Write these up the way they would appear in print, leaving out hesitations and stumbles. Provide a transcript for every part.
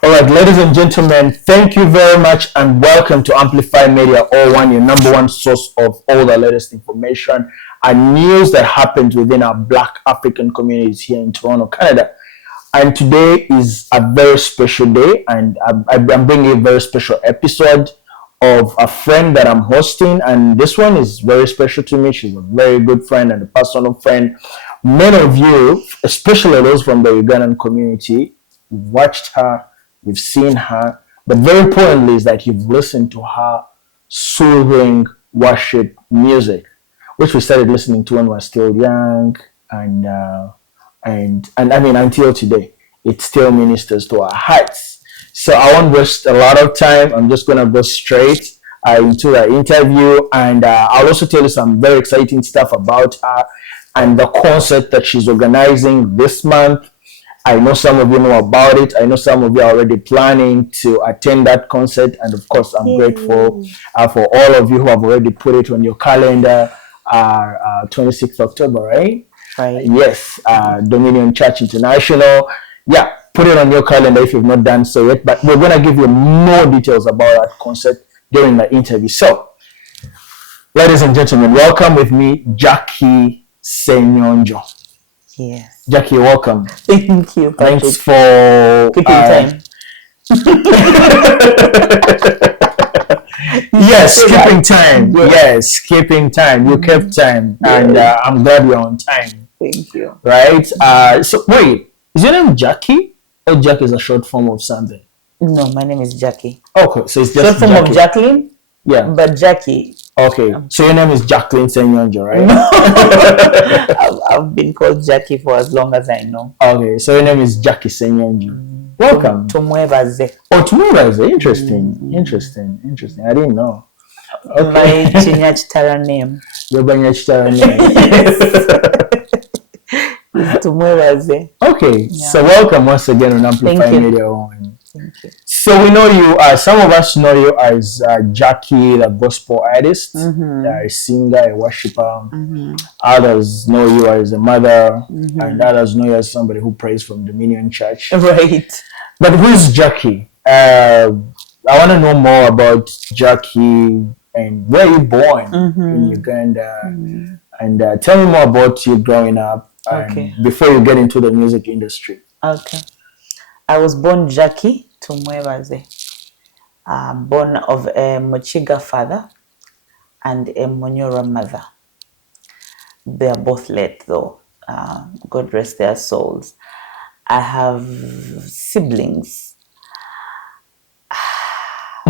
All right, ladies and gentlemen, thank you very much and welcome to Amplify Media, all one, your number one source of all the latest information and news that happens within our Black African communities here in Toronto, Canada. And today is a very special day, and I'm bringing a very special episode of a friend that I'm hosting, and this one is very special to me. She's a very good friend and a personal friend. Many of you, especially those from the Ugandan community, you've watched her, you've seen her, but very importantly is that you've listened to her soothing worship music, which we started listening to when we were still young, and I mean until today, it still ministers to our hearts. So I won't waste a lot of time. I'm just gonna go straight into the interview, and I'll also tell you some very exciting stuff about her and the concert that she's organizing this month. I know some of you know about it. I know some of you are already planning to attend that concert. And of course, I'm grateful for all of you who have already put it on your calendar. 26th October, right? Right. Yes, Dominion Church International. Yeah, put it on your calendar if you've not done so yet. But we're going to give you more details about that concert during the interview. So, ladies and gentlemen, welcome with me, Jackie Senyonjo. Yes. Jackie, welcome. Thank you. Thanks for keeping time. Yes, keeping time. Yes, keeping time. You kept time, and I'm glad you're on time. Thank you. Right. So wait, is your name Jackie? Or Jackie is a short form of something? No, my name is Jackie. Okay, so it's just short form Jackie. Of Jacqueline. Yeah, but Jackie. Okay, so your name is Jacqueline Senyonjo, right? No. I've been called Jackie for as long as I know. Okay, so your name is Jackie Senyonjo. Welcome. Tumwebaze. Oh, Tumwebaze. Interesting. Interesting. I didn't know. Okay. My Chinyachitara name. Your Chinyachitara name. Tumwebaze. Okay, so welcome once again on Amplify Media. Thank you. So we know you, some of us know you as Jackie, the gospel artist, a singer, a worshiper. Others know you as a mother, and others know you as somebody who prays from Dominion Church. Right. But who is Jackie? I want to know more about Jackie and where you born in Uganda. And tell me more about you growing up before you get into the music industry. Okay. I was born Jackie Tumwebaze, born of a Mochiga father and a Monyora mother. They are both late though. God rest their souls. I have siblings.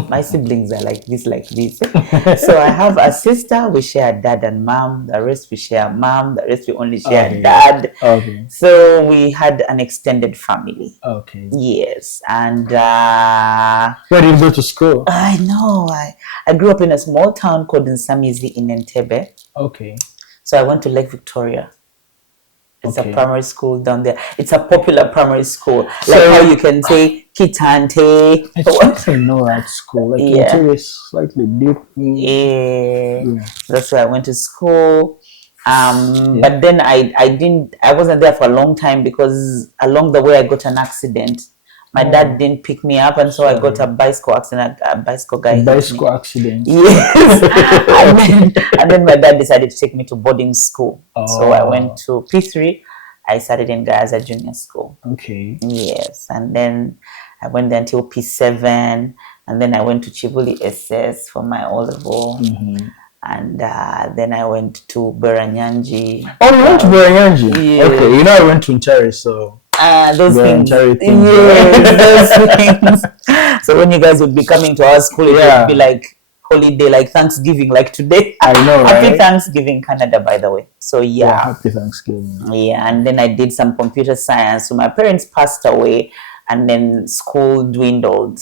My siblings are like this. So I have a sister, we share dad and mom. The rest we share mom. The rest we only share dad. Okay. So we had an extended family. Okay. Yes. And where did you go to school? I know. I grew up in a small town called Nsamizi in Entebbe. Okay. So I went to Lake Victoria. It's a primary school down there. It's a popular primary school. Like how you can say Kitante. I know that school. Like Kitante is slightly deep. Yeah. That's where I went to school. But then I wasn't there for a long time because along the way I got an accident. My dad didn't pick me up, and so I got a bicycle accident. A bicycle guy. Bicycle accident. Yes. and then my dad decided to take me to boarding school. So I went to P3. I started in Gaza Junior School. Okay. Yes, and then I went there until P7, and then I went to Chibuli SS for my O-level. And then I went to Beranyanji. Oh, you went to Beranyanji? Yeah. Okay, you know I went to Ntari, so... those things. Yes, those things. So when you guys would be coming to our school, it would be like holiday, like Thanksgiving, like today. I know, right? Happy Thanksgiving, Canada, by the way. So happy Thanksgiving. Yeah, and then I did some computer science. So my parents passed away, and then school dwindled.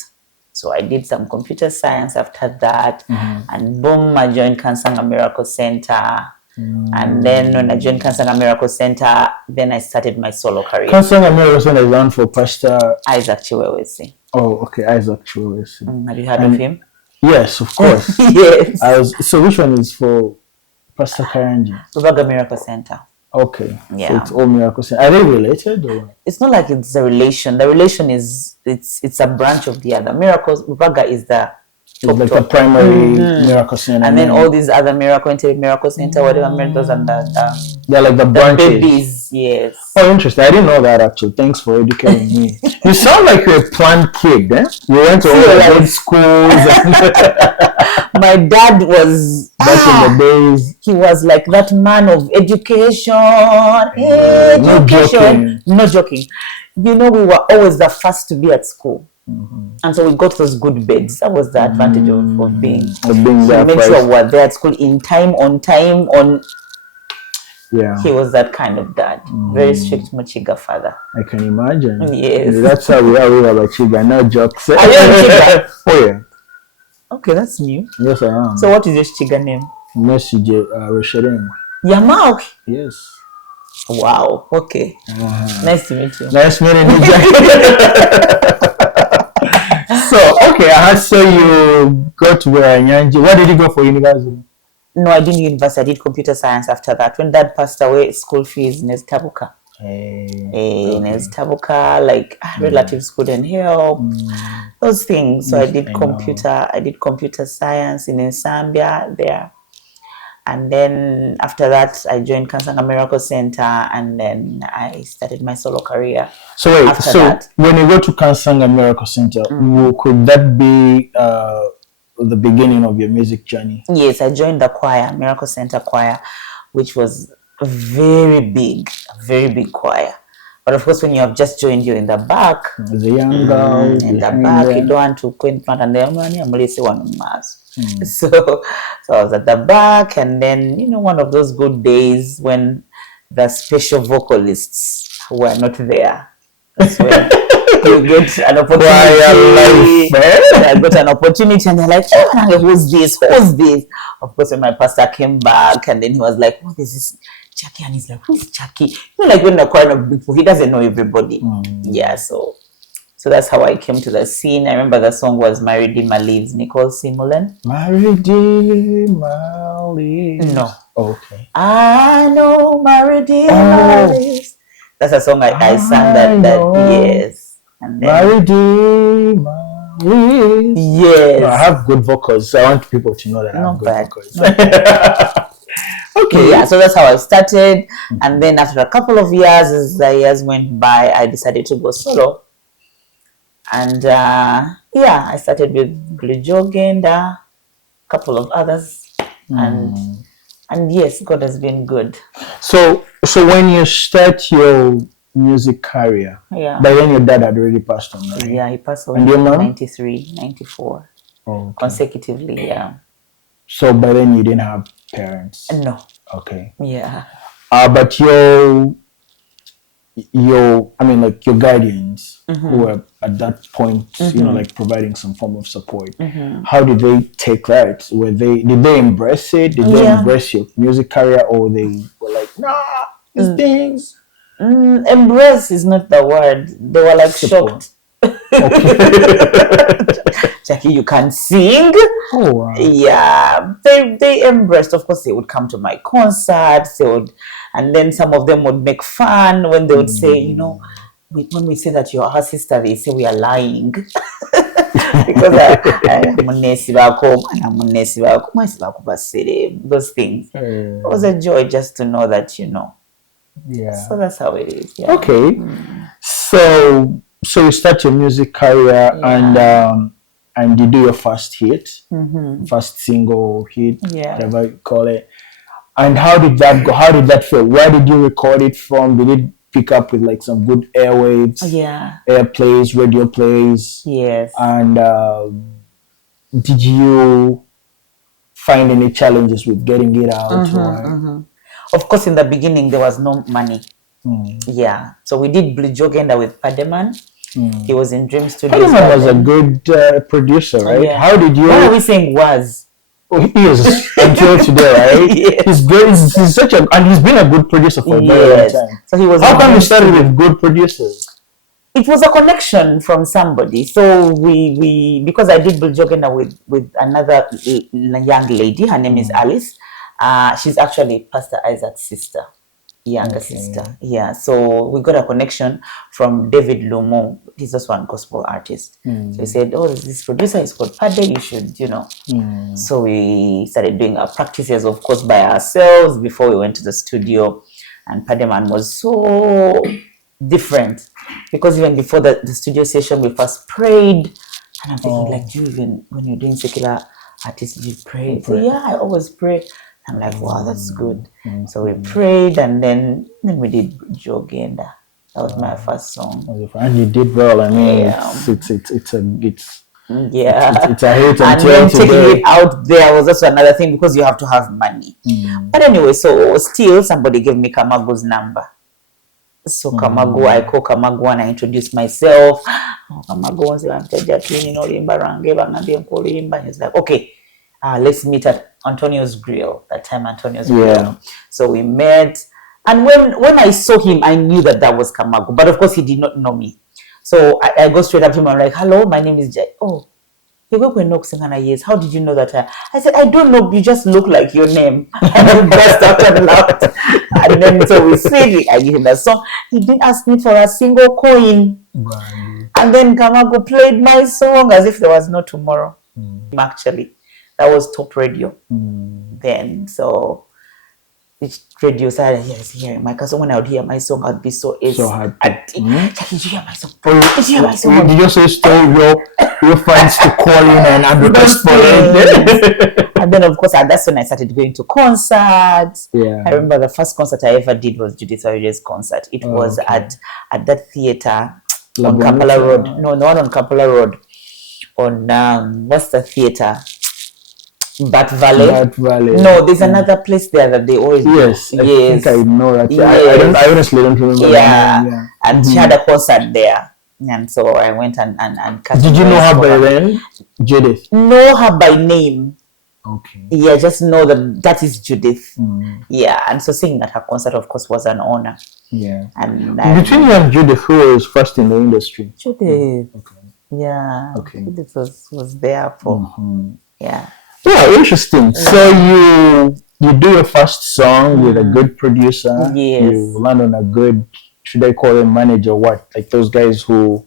So I did some computer science after that, and boom, I joined Kansanga Miracle Center. And then when I joined Kansanga Miracle Center, then I started my solo career. Kansanga Miracle Center is run for Pastor Isaac Chiwewesi. Oh, okay, Isaac Chiwewesi. Have you heard of him? Yes, of course. Yes. So which one is for Pastor Karanji? Rubaga Miracle Center. Okay. So Yeah. it's all Miracle Center. Are they related or? It's not like it's a relation. The relation is it's a branch of the other. Miracles Rubaga is the It's like the primary Miracle Center. and then all these other miracle center, whatever miracles and they're like the the branches. babies, yes. Oh, interesting. I didn't know that actually. Thanks for educating me. You sound like you're a planned kid, eh? You went to all the good schools. My dad was back in the days. He was like that man of education. No joking. No joking. You know, we were always the first to be at school. And so we got those good beds. That was the advantage of being there. Make sure we were there at school in time, on. Yeah. He was that kind of dad. Very strict Mochiga father. I can imagine. Yes. That's how we are with Mochiga. No jokes. Are you Mochiga? Oh yeah. Okay, that's new. Yes, I am. So what is your Chiga name? Message Rosharem. Yamaok. Yes. Wow. Okay. Nice to meet you. Nice meeting you, Jackie. So you got to Nyanji. What did you go for university? No, I didn't university. I did computer science after that. When Dad passed away, school fees in Tabuka. Tabuka, like relatives couldn't help. Those things. So I did computer science in Zambia there. And then after that, I joined Kansanga Miracle Center, and then I started my solo career. So wait, when you go to Kansanga Miracle Center, could that be the beginning of your music journey? Yes, I joined the choir, Miracle Center choir, which was a very big choir. But of course, when you have just joined, you're in the back. As a young girl. In the back, you don't want to go in front, and then So I was at the back, and then, one of those good days when the special vocalists were not there. That's when you get an opportunity. I got an opportunity, and they're like, oh, who's this? Of course, when my pastor came back, and then he was like, oh, there's this Jackie, and he's like, who's Jackie? Like when the choir of people, he doesn't know everybody. Yeah, so that's how I came to the scene. I remember the song was My Redeemer Lives, Nicole Simulen. My Redeemer Lives. No. Okay. I know my Redeemer lives. That's a song I sang that yes. And then, my Redeemer lives. Yes. No, I have good vocals. So I want people to know that I have good vocals. Okay, yeah, so that's how I started. And then after a couple of years, as the years went by, I decided to go solo. And I started with Glujoge and a couple of others. And yes, God has been good. So when you start your music career, by then your dad had already passed on, right? Yeah, he passed away in 93, 94. Consecutively, yeah. So by then you didn't have parents? No. Okay. Yeah. But your guardians who were at that point, like providing some form of support. How did they take that? Did they embrace it? Did they embrace your music career, or they were like, nah, these things? Embrace is not the word. They were like shocked. Jackie, you can sing. Oh, wow. Yeah, they embraced. Of course, they would come to my concerts. And then some of them would make fun when they would say, when we say that you're our sister, they say we are lying. Because those things. It was a joy just to know that, Yeah. So that's how it is. Yeah. Okay. So you start your music career, and you do your first hit, first single hit, whatever you call it. And how did that go? How did that feel? Where did you record it from? Did it pick up with like some good airwaves? Yeah. Airplays, radio plays? Yes. And did you find any challenges with getting it out? Of course, in the beginning, there was no money. Yeah. So we did Blue Jogenda with Pademan. He was in Dream Studios. Pademan was a good producer, right? Yeah. How did you... What are we saying was? Oh, he is until today, right? Yes. He's good. He's such a... And he's been a good producer for a very long time. So he was... How come you started with good producers? It was a connection from somebody. So we because I did Blue Jogenda with another young lady. Her name is Alice. She's actually Pastor Isaac's sister. younger sister. Yeah, so we got a connection from David Lumo. He's also one gospel artist. So he said, "Oh, this producer is called Pade. You should, you know." So we started doing our practices, of course, by ourselves before we went to the studio. And Pademan was so different because even before the studio session, we first prayed. And I'm thinking, like, do you even, when you're doing secular artists, do you pray? So yeah, I always pray. I'm like, wow, that's good. So we prayed, and then we did Jogenda. That was my first song. And you did well. I mean, it's a hit And then taking it out there was also another thing because you have to have money. But anyway, so still somebody gave me Kamagu's number. So Kamagu, I call Kamagu and I introduce myself. Kamagu said, Jackie, you know, he's like, okay, let's meet at Antonio's Grill. That time, Antonio's Grill. So we met. And when I saw him, I knew that was Kamagu. But of course, he did not know me. So I go straight up to him. I'm like, hello, my name is Jay. Oh, you go yes. How did you know that? I said, I don't know. You just look like your name. And I burst out and laughed. And then so we sing it. I give him a song. He didn't ask me for a single coin. Right. And then Kamagu played my song as if there was no tomorrow. Actually, that was top radio. Then so each radio side hearing my cousin. When I would hear my song, I'd be so happy. Did you hear my song? Did you hear my song? Did you say story your friends to call in and request for it? And then of course that's when I started going to concerts. I remember the first concert I ever did was Judith Oyede's concert. It was at that theater on Kampala Road. No, not on Kampala Road. On what's the theater? Bat Valley. No, there's another place there that they always do. I think I know that. I honestly don't remember. And she had a concert there. And so I went and did you know her by then? Judith? Know her by name. Okay. Yeah, just know that is Judith. Yeah, and so singing at her concert, of course, was an honor. Yeah. And between you and Judith, who was first in the industry? Judith. Okay. Yeah. Okay. Judith was there for. Yeah. Yeah, interesting. So you do your first song with a good producer. Yes. You land on a good, should I call him manager? What, like those guys who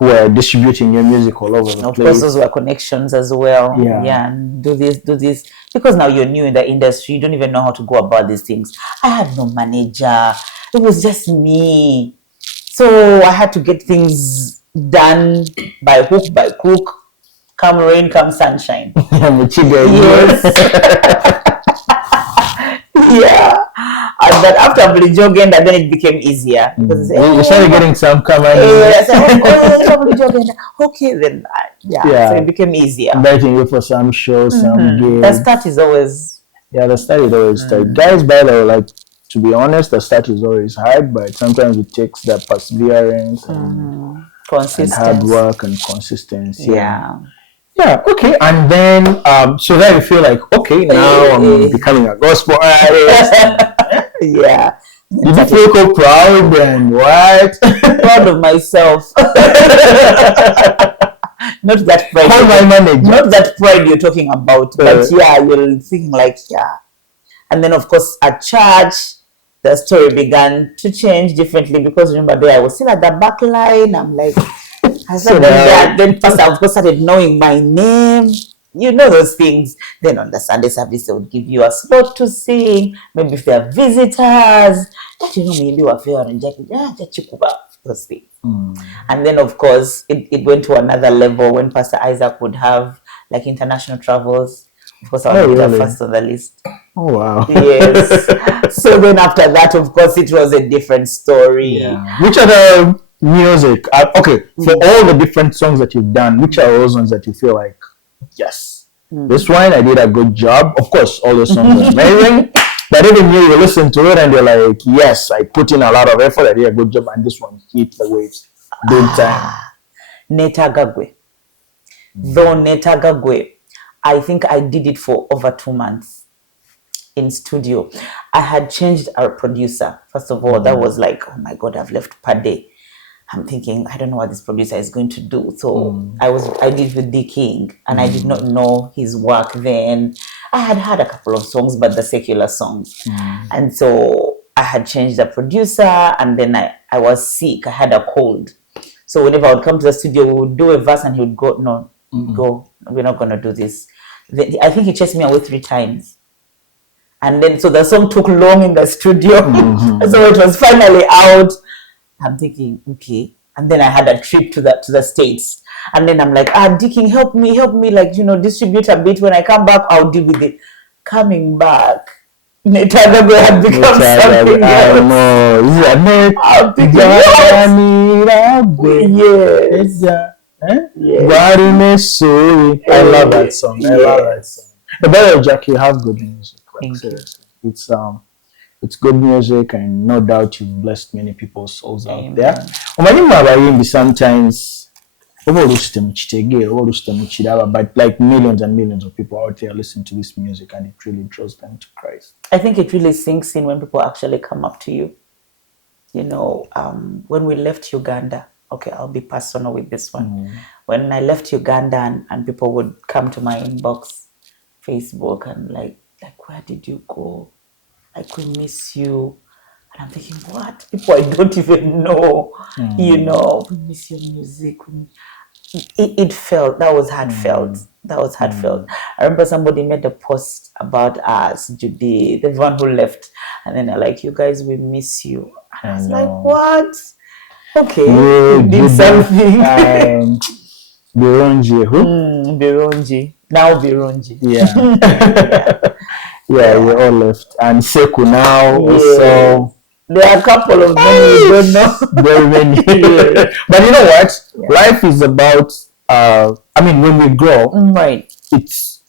are distributing your music all over the place. Of course, those were connections as well. Yeah. And do this because now you're new in the industry. You don't even know how to go about these things. I had no manager. It was just me. So I had to get things done by hook, by crook. Come rain, come sunshine. Yes. Yeah. And then after Jogenda, then it became easier. Because you started getting some comment. Okay, then so it became easier. Inviting you for some shows, some gigs. The start is always tight. Guys, by the way, like, to be honest, the start is always hard, but sometimes it takes that perseverance and hard work and consistency. Yeah, okay. And then, so then you feel like, okay, now I'm becoming a gospel artist. Yeah. Did you feel proud and what? Proud of myself. Not that pride. Not that pride you're talking about, but you're thinking like, And then, of course, at church, the story began to change differently because remember there I was still at the back line. I'm like, then first I of course started knowing my name. You know those things. Then on the Sunday service they would give you a slot to sing. Maybe if there are visitors, maybe you are feeling those things. And then of course it went to another level when Pastor Isaac would have like international travels. Of course I was the first on the list. Oh wow. Yes. So then after that, of course, it was a different story. Yeah. Which other music? For all the different songs that you've done, which are those ones that you feel like, yes, this one I did a good job? Of course, all those songs are amazing. But even you listen to it and you're like, yes, I put in a lot of effort, I did a good job, and this one hit the waves big time. Netagagwe. Though Netagagwe, I think I did it for over 2 months in studio. I had changed our producer. First of all, that was like, oh my God, I've left Pade. I'm thinking, I don't know what this producer is going to do. So I did with D King, and I did not know his work then. I had a couple of songs, but the secular songs. And so I had changed the producer, and then I was sick. I had a cold. So whenever I would come to the studio, we would do a verse and he would go, no, go, we're not going to do this. I think he chased me away 3 times. And then, so the song took long in the studio. So it was finally out. I'm thinking, okay. And then I had a trip to the States. And then I'm like, Dicking, help me, like, distribute a bit. When I come back, I'll deal with it. Coming back, Netagabe had become something else. I'm thinking, yes. I love that song. The better Jackie, you have good music. Thank you. It's good music, and no doubt you've blessed many people's souls out Amen. there. Sometimes but like millions and millions of people out there listen to this music, and it really draws them to Christ. I think it really sinks in when people actually come up to you. When we left Uganda, okay, I'll be personal with this one. When I left Uganda and people would come to my inbox, Facebook, and like, where did you go? Like, we miss you. And I'm thinking, what? People I don't even know, we miss your music. It felt, that was heartfelt. I remember somebody made a post about us, Judy, the one who left. And then they're like, you guys, we miss you. And I was like, what? Okay, we did something. Bironji, who? Bironji. Now Bironji. Yeah. We all left. And Seku now also. There are a couple of them you don't know. Very many. But you know what? Yeah. Life is about, when we grow, right. It's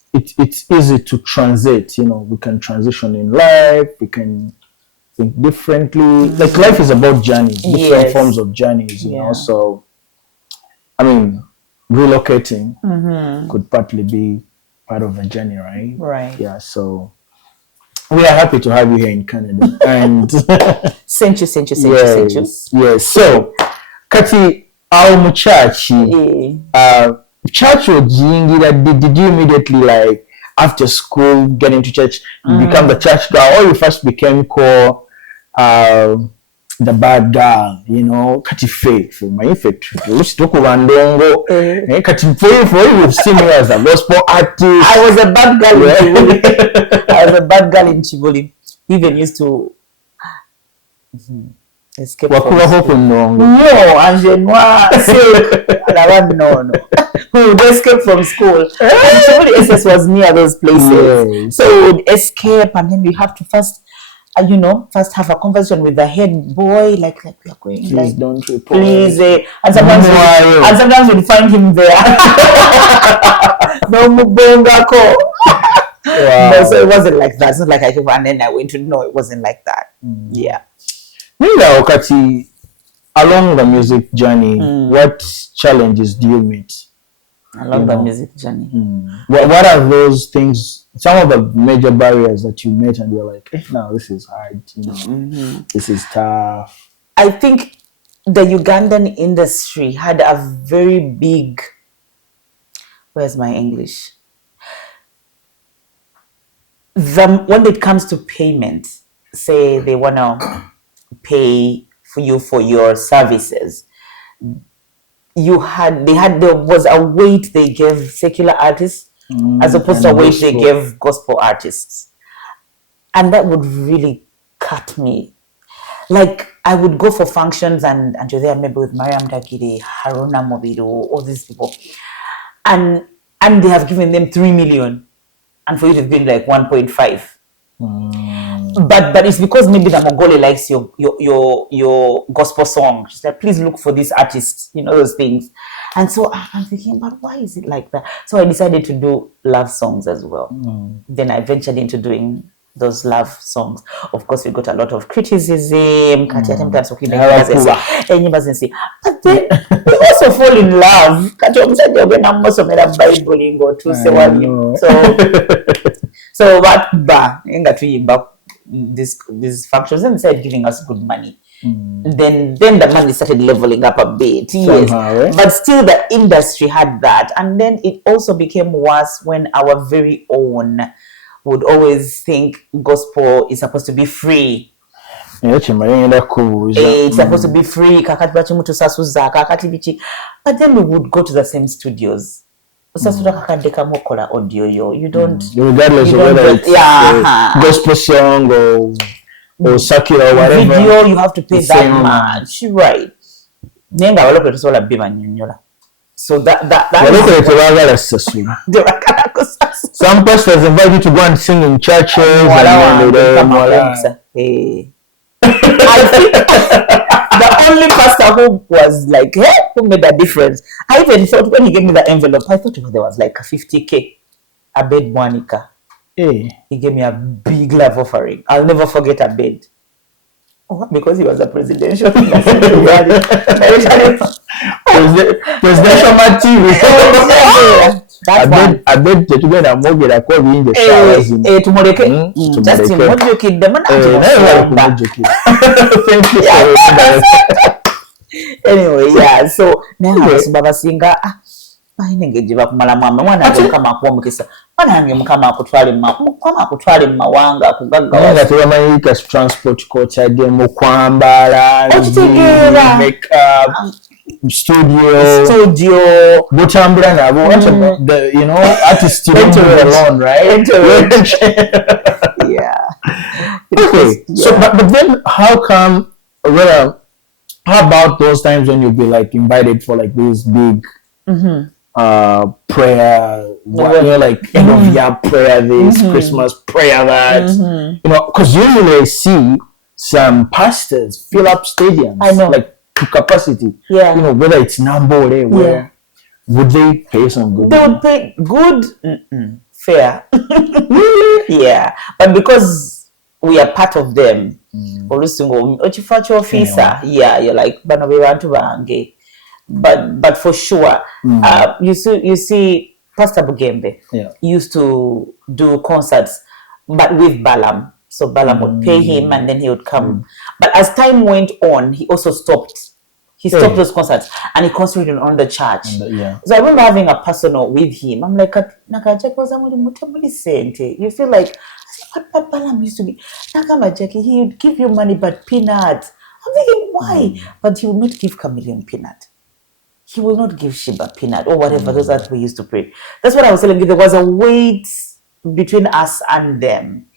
easy to transit. We can transition in life. We can think differently. Like, life is about journeys, different forms of journeys, you know. So, relocating could partly be part of a journey, right? Right. Yeah, so we are happy to have you here in Canada. And thank you. Yes. So, Kati, our muchachi, church ojingira, did you immediately, like, after school, get into church, become the church girl, or you first became the bad girl, Kati faith, my faith, Lustoku Wandongo, Kati for you, we've seen you as a gospel artist. I was a bad girl in Chibuli. Even used to escape from school. No, we would escape from school. And Chibuli SS was near those places. So we would escape, and then we have to first have a conversation with the head boy, like we are going. Please don't report. Please, and sometimes we'd find him there. No mubongako. Wow. No, so it wasn't like that. It's not like I came and then I went to. No, it wasn't like that. Yeah. Meanwhile, Okati, along the music journey, what challenges do you meet? Along the music journey. What are those things? Some of the major barriers that you met, and you're like, no, this is hard. This is tough. I think the Ugandan industry had a very big. Where's my English? When it comes to payment, say they want to pay for you for your services, there was a weight they gave secular artists as opposed to a weight they gave gospel artists, and that would really cut me. Like, I would go for functions and you're there maybe with Mariam Dagiri, Haruna Mobiru, all these people, and they have given them 3 million. And for you to have been like 1.5. But it's because maybe the Mongoli likes your gospel song. She's like, please look for this artist, those things. And so I'm thinking, but why is it like that? So I decided to do love songs as well. Then I ventured into doing those love songs. Of course, we got a lot of criticism. But then we also fall in love. So what these functions, and started giving us good money. Then the money started leveling up a bit. Yes. But still the industry had that. And then it also became worse when our very own would always think gospel is supposed to be free. It's supposed to be free. Kakati bachimutu sasuza, kakati bichi. But then we would go to the same studios. Sasura kakade kamokola audio yo. You don't. Regardless of whether it's gospel song or secular or whatever. Video, you have to pay that much, right? Nenga walope tusola biba nyonyola. So that some pastors invite you to go and sing in churches I think the only pastor who was like, hey, who made a difference. I even thought when he gave me the envelope, I thought there was like a 50K. A bed Monica. Hey. He gave me a big love offering. I'll never forget a bed. Oh, because he was a presidential presidential material. I bet to get a mortgage a call in the showers. To Moreke. Just in what you kid them. Thank you for anyway, yeah. So now Baba Singa. Bainengeje kumala mama mwana kama akuwa mukisa banange mukama akutwale mawanga kugagga wanga tebamayika transport coach ade mu kwambala make up studio butambula nabo the artist alone, right? Yeah. Okay. So but then how about those times when you'll be like invited for like these big prayer, like end of year prayer, this Christmas prayer, that because usually I see some pastors fill up stadiums, I know, like to capacity. Yeah, whether it's Nambo where would they pay some good? They would pay good, fair. Yeah, but because we are part of them, you're like But for sure, you see, Pastor Bugembe used to do concerts, but with Balaam. So Balaam would pay him, and then he would come. But as time went on, he also stopped. He stopped those concerts, and he concentrated on the church. So I remember having a personal with him. I'm like, you feel like what Balaam used to be. Jackie, he would give you money, but peanuts. I'm thinking, why? But he would not give Chameleon peanut. He will not give Shiba peanut or whatever. Those that we used to pray. That's what I was telling you. There was a weight between us and them.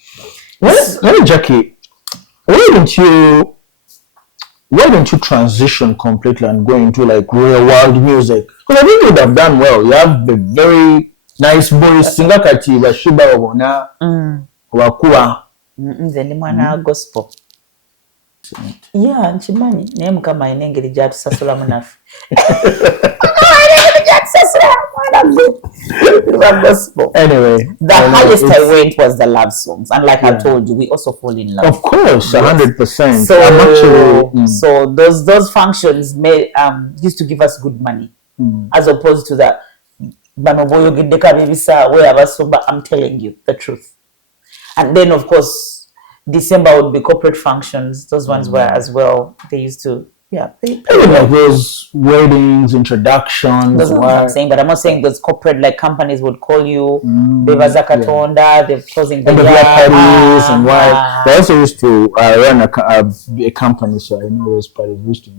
Well, Jackie, why don't you transition completely and go into like real world music? Because I think you would have done well. You have a very nice voice. Singer kati wa Shiba wabona wakua. Nzeni mwana gospel. Yeah, nchimanyi naye mukama enengeri gyatusasula munafu. Anyway, the highest I went was the love songs, and like I told you, we also fall in love. Of course, 100%. So, so those functions used to give us good money, as opposed to that. I'm telling you the truth. And then, of course, December would be corporate functions. Those ones were as well. They used to, pay like those weddings, introductions. That's what I'm saying, but I'm not saying those corporate like companies would call you. They're closing the parties and why. They also used to run a company, so I know those parties used to.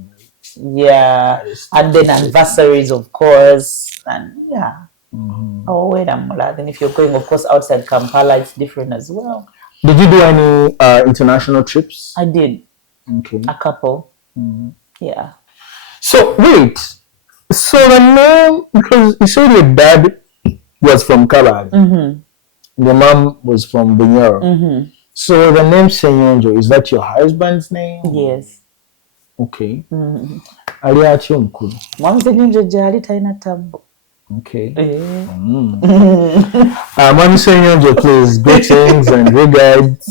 Yeah, and then anniversaries, of course, and Oh wait, then if you're going, of course, outside Kampala, it's different as well. Did you do any international trips? I did. Okay. A couple. Yeah. So wait. So the name, because you said your dad was from Kabale. Your mom was from Bunyoro. So the name Senyonjo, is that your husband's name? Yes. Okay. Ali achi omukulu. Mama Senyonjo jali taina tabu. Okay. Mami Senyonjo, please, greetings and regards.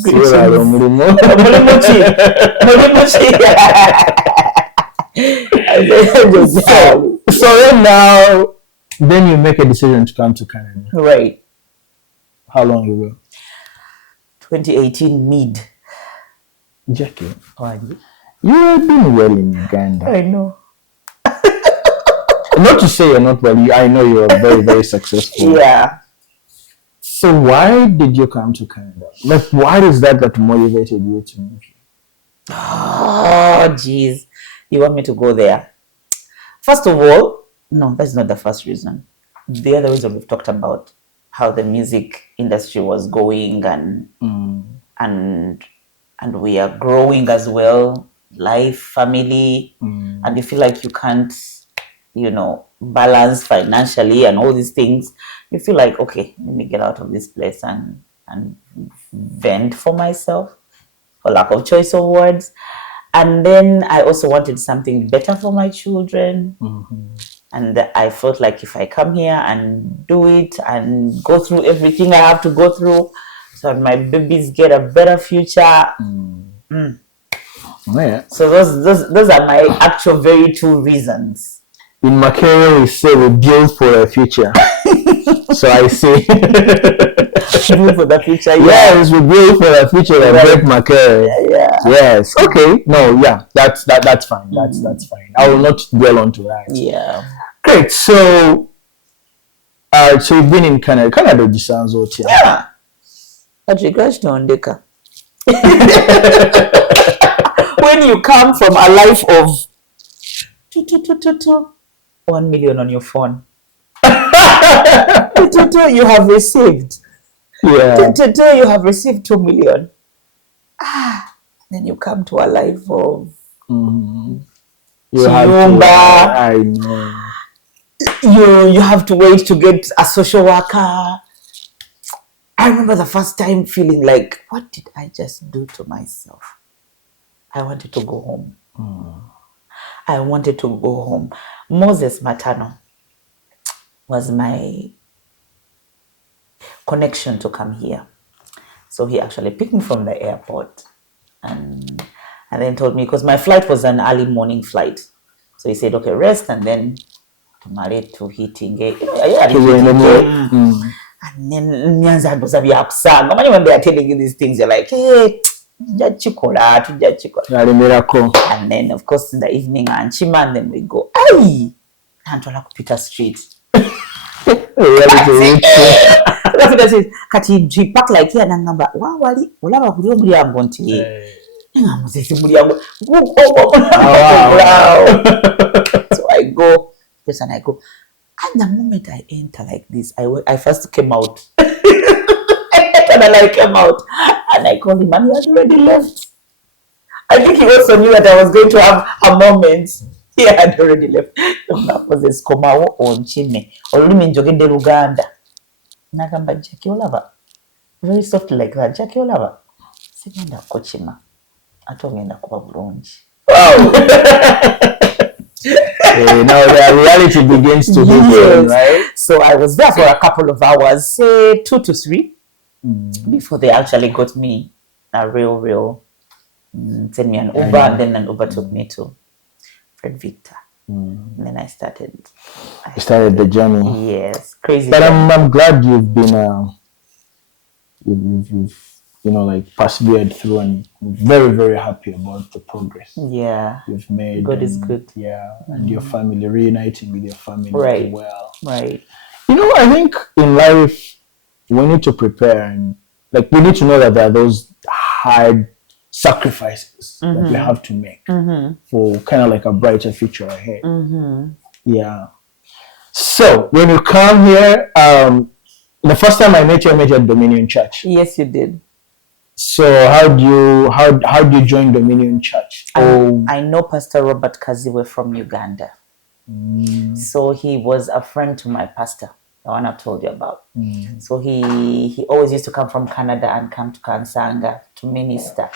So then now, then you make a decision to come to Canada. Right. How long you will? 2018 mid. Jackie, you have been well in Uganda. I know. Not to say you're not well. I know you're very, very successful. Yeah. So why did you come to Canada? Like, what is that motivated you to move here? Oh, geez. You want me to go there? First of all, no, that's not the first reason. The other reason we've talked about how the music industry was going and we are growing as well, life, family, and you feel like you can't, balance financially and all these things. You feel like, okay, let me get out of this place and vent for myself, for lack of choice of words. And then I also wanted something better for my children. And I felt like if I come here and do it and go through everything I have to go through so my babies get a better future. Yeah. So those are my actual very two reasons. In Makerere, we say we build for a future. So I say build for the future. Yes, we build for the future. Right. Great Makerere. Yeah. Yes. Okay. No. Yeah. That's fine. That's fine. I will not dwell onto that. Yeah. Great. So, so you've been in Canada. Canada, Gisanzo. Yeah. When you come from a life of 1 million on your phone, you have received. Yeah. You have received 2 million. Then you come to a life of you have to, I know. You have to wait to get a social worker. I remember the first time feeling like, what did I just do to myself? I wanted to go home. I wanted to go home. Moses Matano was my connection to come here. So he actually picked me from the airport and then told me, because my flight was an early morning flight. So he said, okay, rest and then tomorrow to hitting it. And then Nyanza was a upsang. When they are telling you these things, you're like, hey, and then of course in the evening and Chima, and then we go, ay, Antola Peter Street. Kati jipak like here nangamba wali olaba kuli omulyango nti ngamuzezi mulyango. So I go, yes, and I go, and the moment I enter like this, I first came out. And then I came out and I called him and he had already left. I think he also knew that I was going to have a moment. He had already left. Moses komawo onchime olulimi njogedde Luganda. Nagamba Jackie olaba, very soft like that. Jackie olaba, sigenda kochima ate ogenda kuba bulungi. Wow. Now the reality begins to hit in, right? So I was there for a couple of hours, say 2 to 3, before they actually got me a real sent me an Uber, and then an Uber took me to Fred Victor. And then I started the journey. Yes, crazy. But I'm glad you've been you've persevered through, and very, very happy about the progress. Yeah, you've made. God is good. Yeah, and your family, reuniting with your family. Right. Well. Right. I think in life we need to prepare, and we need to know that there are those hard sacrifices that we have to make for kind of like a brighter future ahead. Yeah. So when you come here, the first time I met you at Dominion Church. Yes, you did. So how do you join Dominion Church? I know Pastor Robert Kaziwe from Uganda. So he was a friend to my pastor, the one I've told you about. So he always used to come from Canada and come to Kansanga to minister.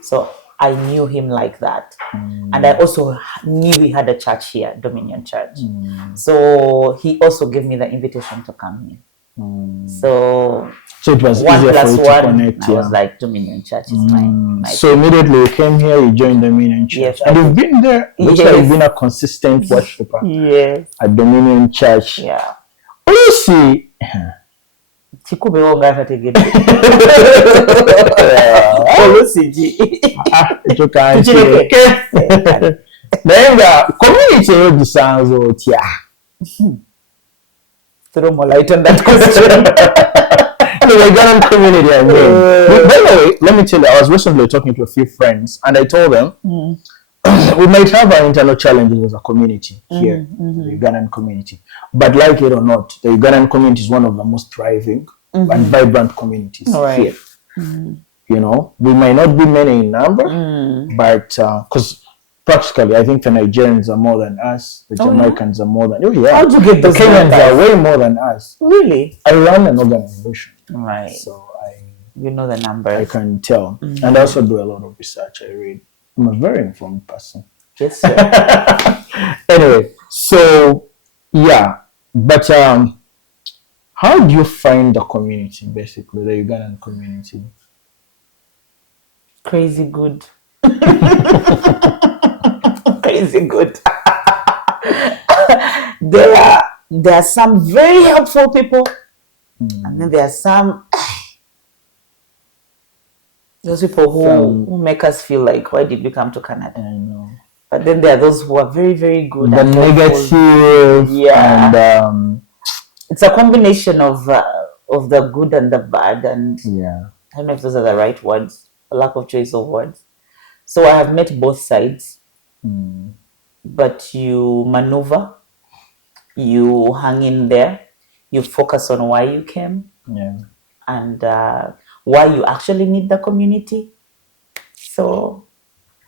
So I knew him like that. And I also knew he had a church here, Dominion Church. So he also gave me the invitation to come here. So it was 1 easier plus for you 1, to connect. I was like, Dominion Church is my so immediately you came here, you joined Dominion Church. Yes, and you've been there. Looks like you've been a consistent worshiper. Yes. At Dominion Church. Yeah. What do you see? Chikubeho ngatategedde. Naye nga community eyo gisanze otya? Throw more light on that question. the Ugandan community, I mean. By the way, let me tell you, I was recently talking to a few friends, and I told them we might have our internal challenges as a community here, the Ugandan community. But like it or not, the Ugandan community is one of the most thriving and vibrant communities here. You know, we might not be many in number, but because practically, I think the Nigerians are more than us, the Jamaicans are more than. Oh yeah, how'd you get the those Kenyans numbers? are way more than us. Really? I run an organization, Right. so You know the I numbers. can tell, and I also do a lot of research. I read. I'm a very informed person. Yes, sir. Anyway, so yeah, but how do you find the community, basically, the Ugandan community? Crazy good. Crazy good. There are some very helpful people, and then there are some those people who make us feel like, why did we come to Canada? I know. But then there are those who are very, very good. The and helpful. negative, Yeah. and It's a combination of the good and the bad, and yeah, I don't know if those are the right words, a lack of choice of words. So I have met both sides, but you maneuver, you hang in there, you focus on why you came, yeah. and why you actually need the community. So,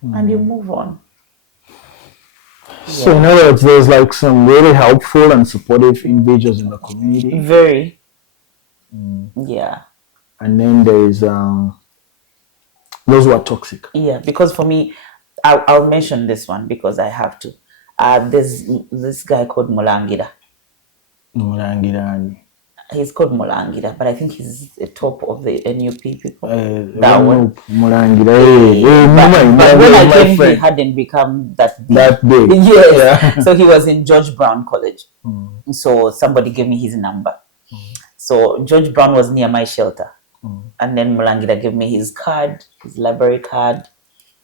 and you move on. So in other words, there's like some really helpful and supportive individuals in the community, Very. Yeah. and then there's those who are toxic. Yeah, because for me, I'll mention this one because I have to. There's this guy called Mulangira. Mulangira. He's called Mulangira, but I think he's the top of the NUP people. That one. Mulangira. But when I came, he hadn't become that big. That big. Yes. Yeah. So he was in George Brown College. So somebody gave me his number. So George Brown was near my shelter. And then Mulangira gave me his card, his library card.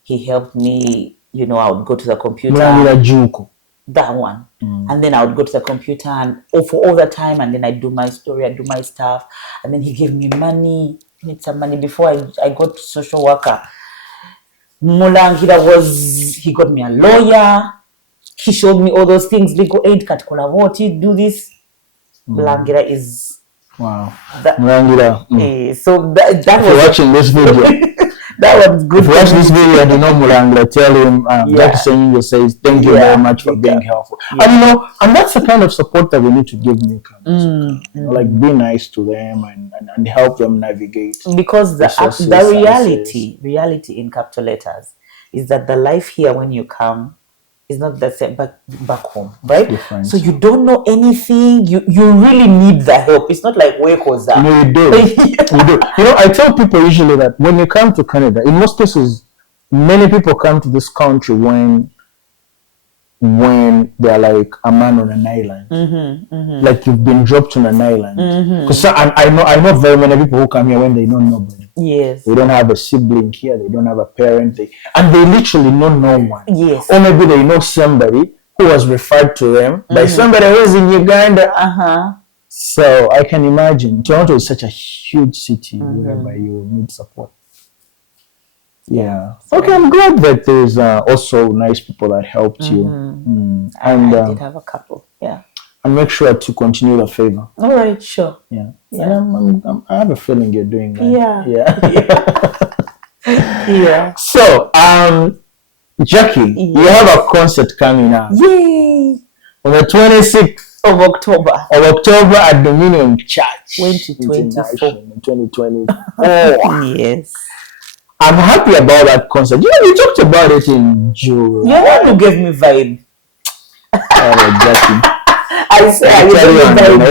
He helped me, I would go to the computer. Mulangira Juku. That one. And then I would go to the computer and for all the time, and then I do my story, I do my stuff, and then he gave me money. I need some money before I got to social worker. Mulangira he got me a lawyer. He showed me all those things, legal aid, katikola voti, do this. Mulangira is wow. Mulangira. So that if was you're watching this video. That was good. If you watch this video and you know Mulangira, tell him Jackie Senyonjo says thank you very much for being helpful. And and that's the kind of support that we need to give newcomers. Like be nice to them and help them navigate. Because the reality in capital letters is that the life here when you come is not the same back home, right? Different. So you don't know anything. You really need the help. It's not like Wekoza. No, you do. You do. I tell people usually that when you come to Canada, in most cases, many people come to this country when they're like a man on an island, like you've been dropped on an island. Because I know very many people who come here when they know nobody. Yes. They don't have a sibling here. They don't have a parent. And they literally know no one. Yes. Or maybe they know somebody who was referred to them by somebody who is in Uganda. So I can imagine Toronto is such a huge city whereby you need support. Yeah. Okay, I'm glad that there's also nice people that helped you. And I did have a couple. Yeah. And make sure to continue the favor. All right, sure. Yeah. And I have a feeling you're doing that. Yeah. So, Jackie, you have a concert coming up. Yay! On the 26th of October at Dominion Church. 2024. Yes. I'm happy about that concert. We talked about it in June. You're the one who gave me vibe. Jackie. I swear you gave me vibe.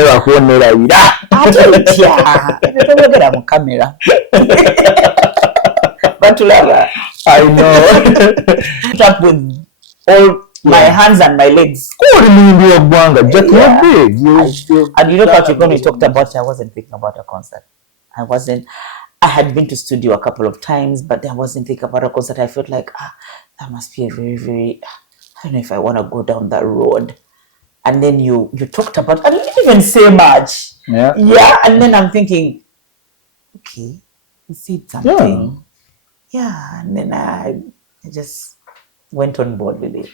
I know. Up with all my hands and my legs. Jackie, you're big. And you know what when we talked about, I wasn't thinking about a concert. I had been to studio a couple of times, but I wasn't thinking about a concert. I felt like, that must be a very, very, I don't know if I want to go down that road. And then you talked about, and you didn't even say much. Yeah. And then I'm thinking, okay, he said something. Yeah, and then I just went on board with it.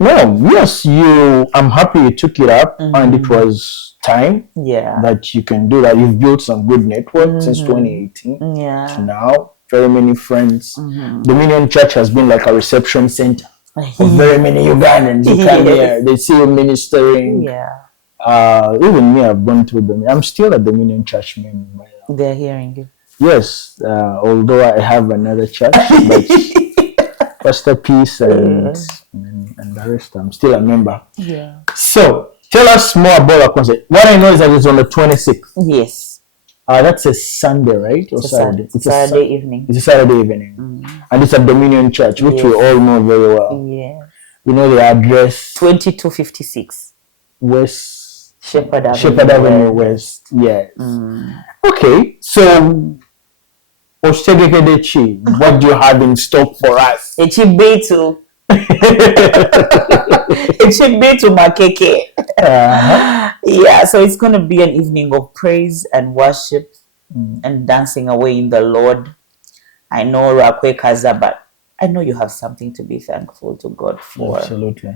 No, yes, I'm happy you took it up, and it was time that you can do that. You've built some good network since 2018 to now. Very many friends. Dominion Church has been like a reception center for very many Ugandans. You come here, they see you ministering. Even me, I've gone through them. I'm still at Dominion Church, man. They're hearing you. Yes, although I have another church, but Pastor Peace and the rest, I'm still a member. Yeah. So, tell us more about the concert. What I know is that it's on the 26th. Yes. That's a Sunday, right? Or Saturday? It's a Saturday evening. It's a Saturday evening. And it's at Dominion Church, which we all know very well. Yeah. We know the address. 2256. West. Shepherd Avenue West. Yes. Okay, so what do you have in stock for us? Echibetu makeke. Yeah, so it's going to be an evening of praise and worship and dancing away in the Lord. I know Rakwe Kaza, but I know you have something to be thankful to God for. Absolutely.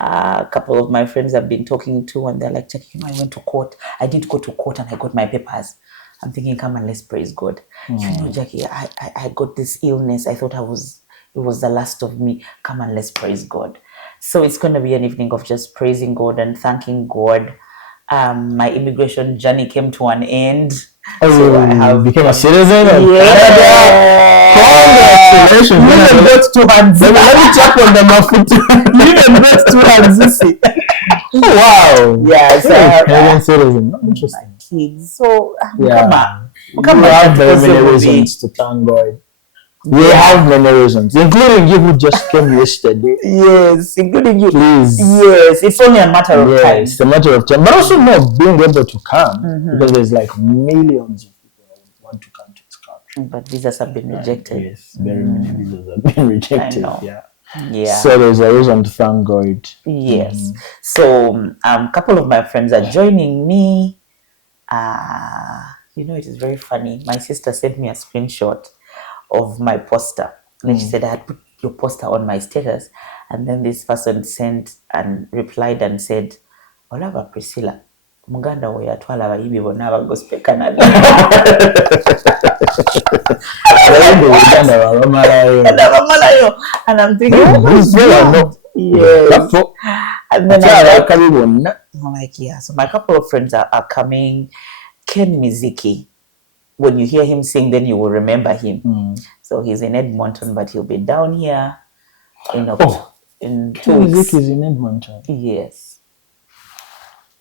A couple of my friends I've been talking to, and they're like, Jackie, I went to court. I did go to court and I got my papers. I'm thinking, come and let's praise God. You know, Jackie, I got this illness. I thought it was the last of me. Come and let's praise God. So it's going to be an evening of just praising God and thanking God. My immigration journey came to an end. So I have become a citizen of Canada. Congratulations. You even got 2 hands. Let me tap on the mafuta. You even got 2 hands. Wow. Yeah, so Canadian citizen. Interesting. Kids. So come on. We have very many reasons to thank God. We have many reasons, including you who just came yesterday. Yes, including you. Please. Yes, it's only a matter of time. It's a matter of time. But also not being able to come because there's like millions of people that want to come to this country. But visas have been rejected. Yes, very many visas have been rejected. I know. Yeah. So there's a reason to thank God. Yes. So a couple of my friends are joining me. You know, it is very funny. My sister sent me a screenshot of my poster. And she said, I had put your poster on my status. And then this person sent and replied and said, Olava Priscilla, Muganda we atwala abayibi bonna aba gospel Canada. And I'm thinking, yes. And then I'm like, yeah. So my couple of friends are coming. Ken Miziki. When you hear him sing, then you will remember him. So he's in Edmonton, but he'll be down here in 2 weeks. Music is in Edmonton. Yes.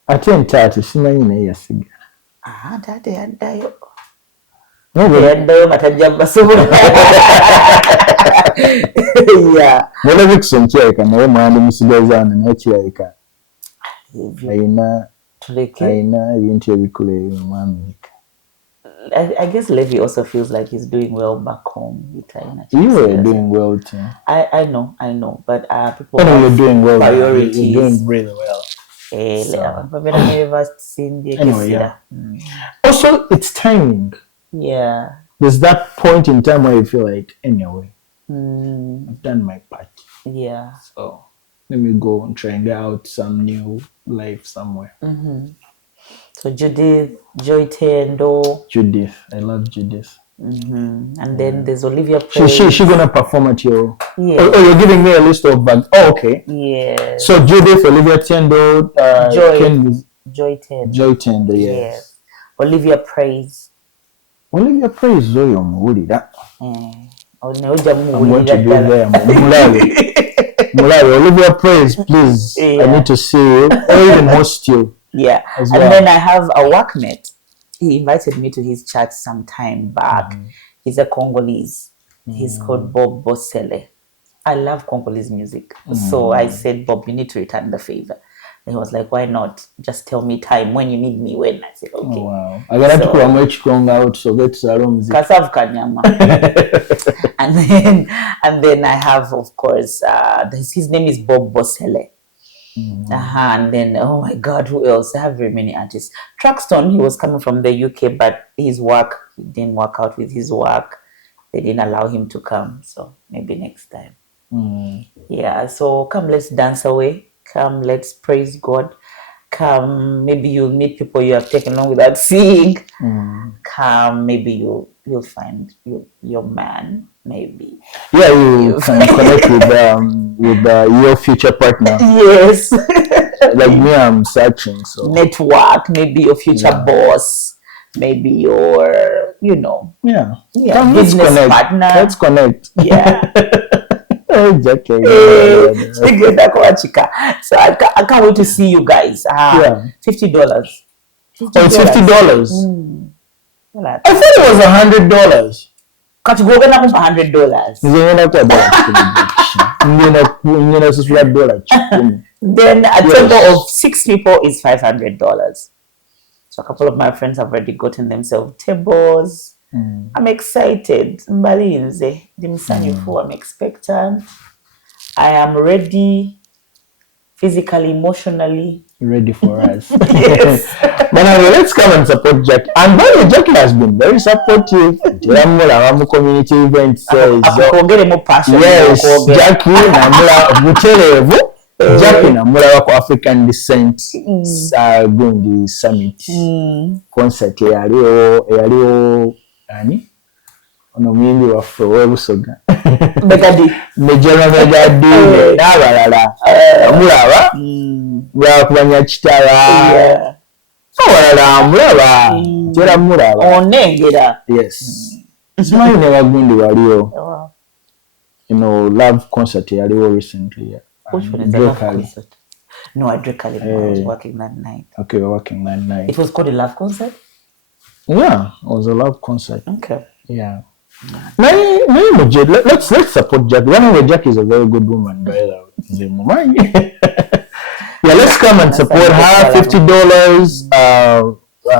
Ate simanyi naye yasiga. Tate yaddayo. Yaddayo matajja basobola. Yeah. Wala Vixen kirabika naye mwandi musigazaana naye kirabika ayina ebintu ebikulu mu America. I guess Levi also feels like he's doing well back home. You were doing well too. I know, but people you're doing well. Priorities. You're doing really well. Also, it's timing. Yeah. There's that point in time where you feel like, anyway, I've done my part. Yeah. So let me go and try and get out some new life somewhere. So Judith, Joy Tendo. Judith, I love Judith. And then there's Olivia Praise. She gonna perform at your. Yeah. Oh, you're giving me a list of bands. Oh, okay. Yeah. So Judith, Olivia Tendo, Joy Tendo. Joy Tendo, yes. Olivia Praise. Olivia Praise, Zoyo Muwulira. I'm going to be there. Mulawi, Olivia Praise, please. Yeah. I need to see you, or even host you. Yeah. And then I have a workmate. He invited me to his church some time back. He's a Congolese. He's called Bob Bosele. I love Congolese music. So I said, Bob, you need to return the favor. And he was like, why not? Just tell me time when you need me when. I said, okay. Oh, wow. I got to come out Chikonga out so get Salom. Kasav Kanyama. And then I have, of course, his name is Bob Bosele. And then, oh my God, who else? I have very many artists. Truxton, he was coming from the UK, but his work didn't work out with his work. They didn't allow him to come. So maybe next time. Yeah, so come, let's dance away. Come, let's praise God. Come, maybe you'll meet people you have taken long without seeing. Come, maybe you'll find your man. Maybe. Yeah, you can connect with your future partner. Yes. Like me, I'm searching. So network, maybe your future boss, maybe your, yeah, Come, business let's partner. Let's connect. Yeah. Jackie. So I can't wait to see you guys. Yeah. $50. Oh, it's $50. Voilà. I thought it was $100. Kati gwogenda kumpa $100. Then a total of 6 people is $500. So a couple of my friends have already gotten themselves tables. I'm excited. Mbalinze, Dimsanyufu, I'm expectant. I am ready, physically, emotionally. Ready for us. Yes. But anyway, let's come and support Jackie. And by the way, Jackie has been very supportive. Community events. Yes, Jackie namula buterevu. Jackie namula wako African Descent Gundi Summit concert yaliyo ani ono mwimbi waffe w'Ebusoga Megadi n'abalala mulaba lwakubanya kitala abalala mulaba tera mulaba onengera. Yes, simanyi ne Bagundi waliyo love concert yaliwo recently. Which one is the love concert? No, I drank I was working that night. Okay, we're working that night. It was called a love concert? Yeah, it was a love concert. Okay. Yeah. Let's support Jackie. Anyway, Jackie is a very good woman, by the way. Yeah, let's come and support her. $50.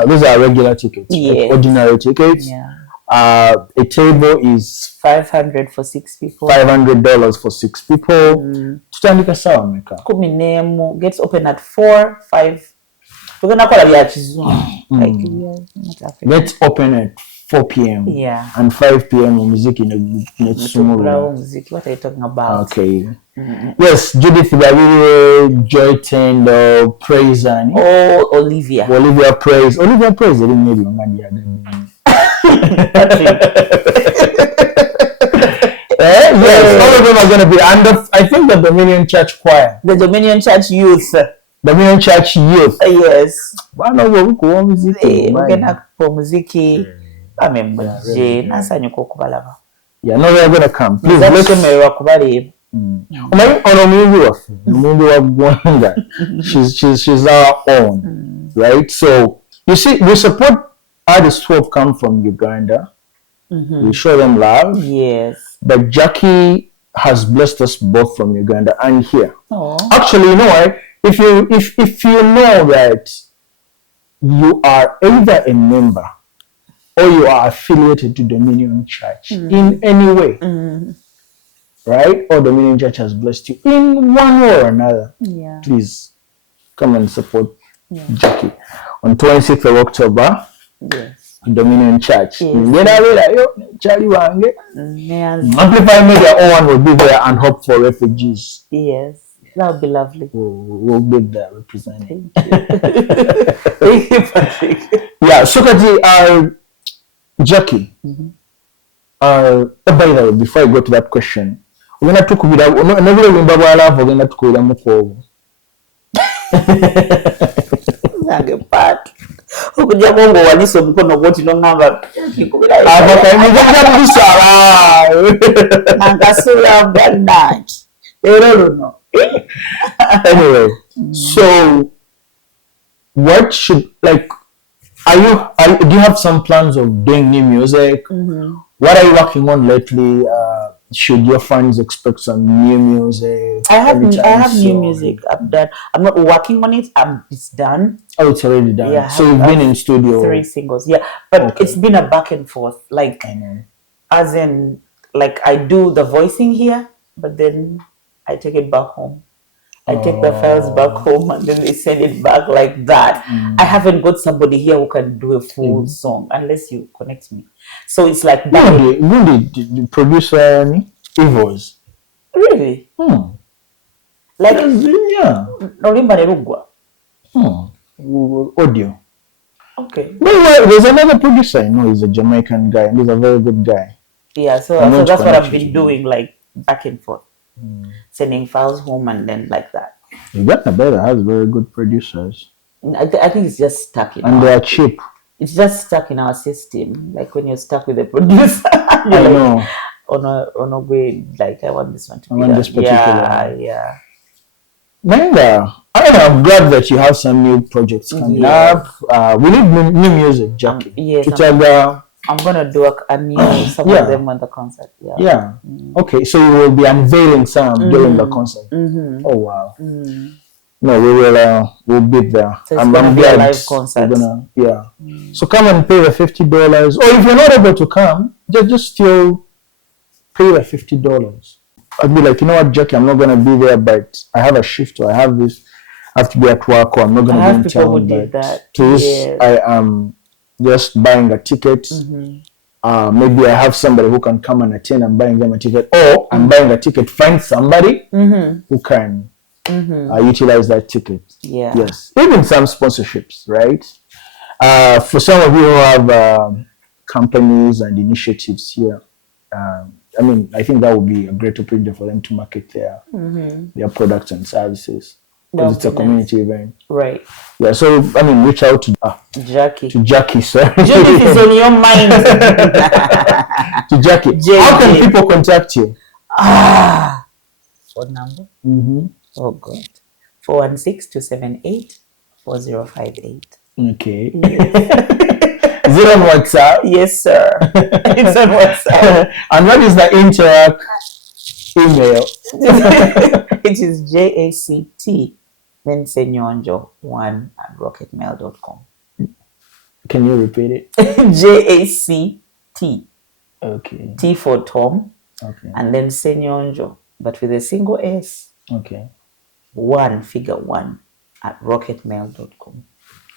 These are regular tickets, yes. Ordinary tickets. Yeah. A table is $500 for 6 people. $500 for 6 people. Tutandika sawa meka. Kumi nemu gets open at 4, 5. We're gonna call it Let's open at 4 p.m. Yeah. And 5 p.m. Muziki Muziki. What are you talking about? Okay. Yes, Judith Gabire, Joy Tendo, Praise and Olivia Praise. Olivia Praise. Yes, all of them are going to be under. I think the Dominion Church Choir, the Dominion Church Youth. Dominion Church Youth. Yes. We're gonna for muziki. Yeah, no, we're gonna come. Please she's our own, right? So you see, we support artists who have come from Uganda. We show them love. Yes. But Jackie has blessed us both from Uganda and here. Aww. Actually, you know what? If you know that you are either a member or you are affiliated to Dominion Church in any way, right? Or Dominion Church has blessed you in one way or another. Yeah. Please come and support Jackie on 26th of October. Yes. Dominion Church. Yes. Amplify Media, all will be there and hope for refugees. Yes. That would be lovely. We'll be there representing. Thank you. Thank you, Patrick. Yeah, so Jackie, by the way, before I go to that question, we're going to talk about okujja ngo walisa omukono gwoti nongamba nkasula bannange era luno. Anyway, so what should, like, do you have some plans of doing new music? What are you working on lately? Should your fans expect some new music? I have new music. I'm not working on it. It's done. Oh, it's already done. Yeah, so you've been in studio. 3 singles. Yeah, but it's been a back and forth. Like, as in, like I do the voicing here, but then I take it back home. I take the files back home and then they send it back like that. I haven't got somebody here who can do a full song unless you connect me. So it's like that. The producer Evos. Really? Like audio. Okay. Well, there's another producer, he's a Jamaican guy, and he's a very good guy. Yeah, so that's what I've been doing, like back and forth. Sending files home and then like that. Uganda has very good producers. I think it's just stuck in and they are cheap. It's just stuck in our system. Like when you're stuck with a producer, I know. On a way, like I want this one to be want this particular yeah. Manga, I'm glad that you have some new projects coming up. We need new music, Jackie. Yes, I'm gonna do a new some of them on the concert. Yeah. Okay, so you will be unveiling some during the concert. Oh wow. No, we'll be there. So it's gonna be a live concert. So come and pay the $50, or if you're not able to come, just still pay the $50. I'd be like, you know what, Jackie, I'm not gonna be there, but I have a shift, or I have this, I have to be at work, or I'm not gonna be in town. But please, I am just buying a ticket. Maybe I have somebody who can come and attend. I'm buying them a ticket, or I'm buying a ticket. Find somebody who can utilize that ticket. Yes, even some sponsorships, right? For some of you who have companies and initiatives here, I think that would be a great opportunity for them to market their products and services. Because it's a community event. Right. Yeah, so reach out to Jackie. To Jackie, sorry. Judith is on your mind. To Jackie. How can people contact you? Phone number? Oh God. 416-278-4058. Okay. Is it on WhatsApp? Yes, sir. It's on WhatsApp. And what is the Interact email? It is JACT then Senyonjo 1@rocketmail.com. Can you repeat it? JACT. Okay. T for Tom. Okay. And then Senyonjo, but with a single S. Okay. 1 @rocketmail.com.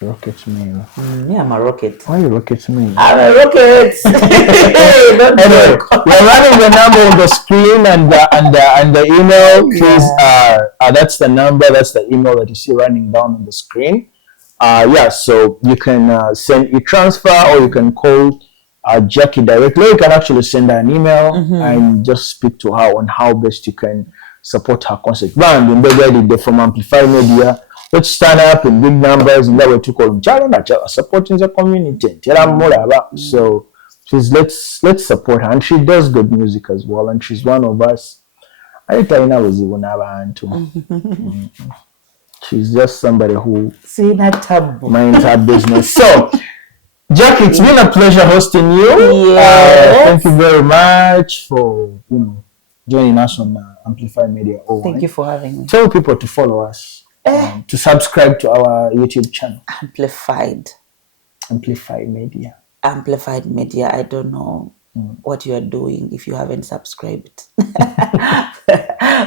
Rocket mail. I'm a rocket. Why are you rocket mail? I'm a rocket. Anyway, we're running the number on the screen and the email. Please, that's the number. That's the email that you see running down on the screen. So you can send e-transfer, or you can call Jackie directly. You can actually send her an email and just speak to her on how best you can support her concert. Band in the from Amplify Media. Let's stand up in big numbers, and that way to call them supporting the community. So please let's support her, and she does good music as well, and she's one of us. She's just somebody who minds her business. So Jackie, it's been a pleasure hosting you. Thank you very much for joining us on Amplify Media. Thank you for having me. Tell people to follow us. To subscribe to our YouTube channel. Amplify Media. Amplified Media. I don't know what you are doing if you haven't subscribed.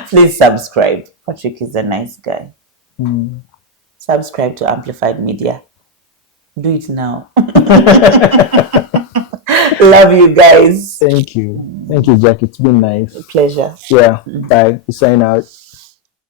Please subscribe. Patrick is a nice guy. Subscribe to Amplified Media. Do it now. Love you guys. Thank you. Thank you, Jackie. It's been nice. Pleasure. Yeah. Bye. We sign out.